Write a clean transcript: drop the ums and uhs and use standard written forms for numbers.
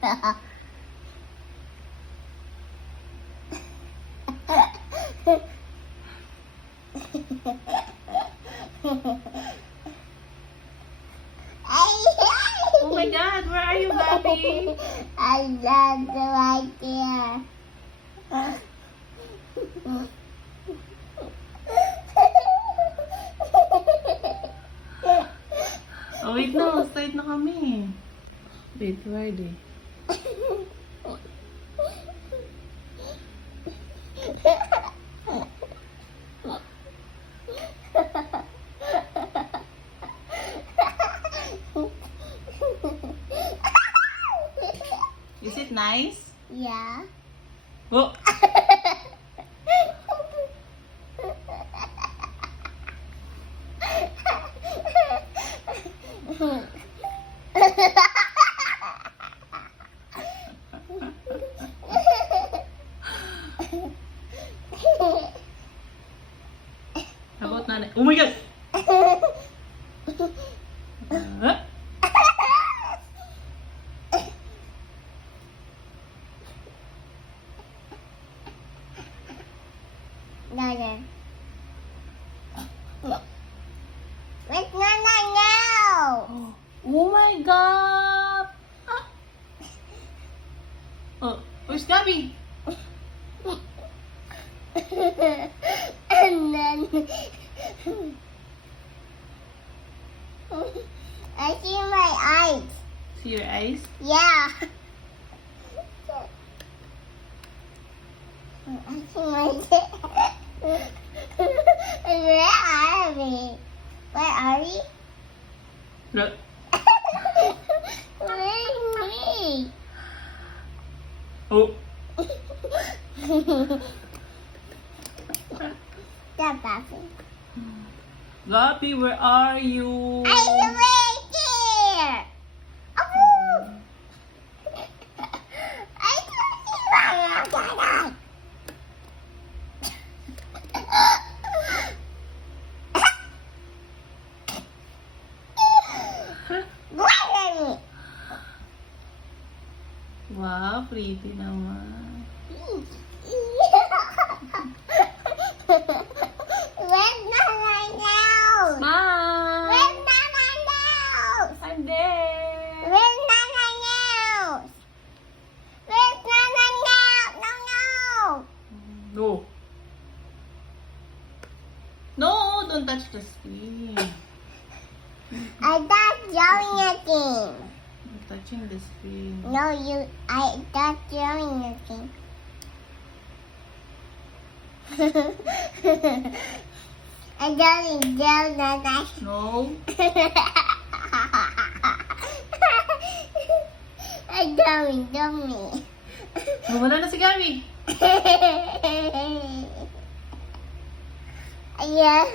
Oh my God, where are you, Bobby? I love the right there. Oh, wait na. Start na kami. Wait, where are they? Is it nice? Yeah. Oh! How about nanay? Oh my God! Ah. No. Where's Nana now? Oh my God! Ah. Oh, where's Gabby? And then I see my eyes. See your eyes? Yeah. I see my Where are we? Where are we? Look. Where's me? Oh. Stop laughing. Gabby, where are you? I'm right here. Oh. I can't see my God. Wow, pretty naman. Where's Nana now? Smile! Where's Nana now? I'm there! Where's Nana now? Where's Nana now? No. No. No, don't touch the screen. I thought yelling at him. I'm touching the screen. No, I thought yelling at him. I don't yell that I. No. I don't me. Wala na si Gabby. Yeah.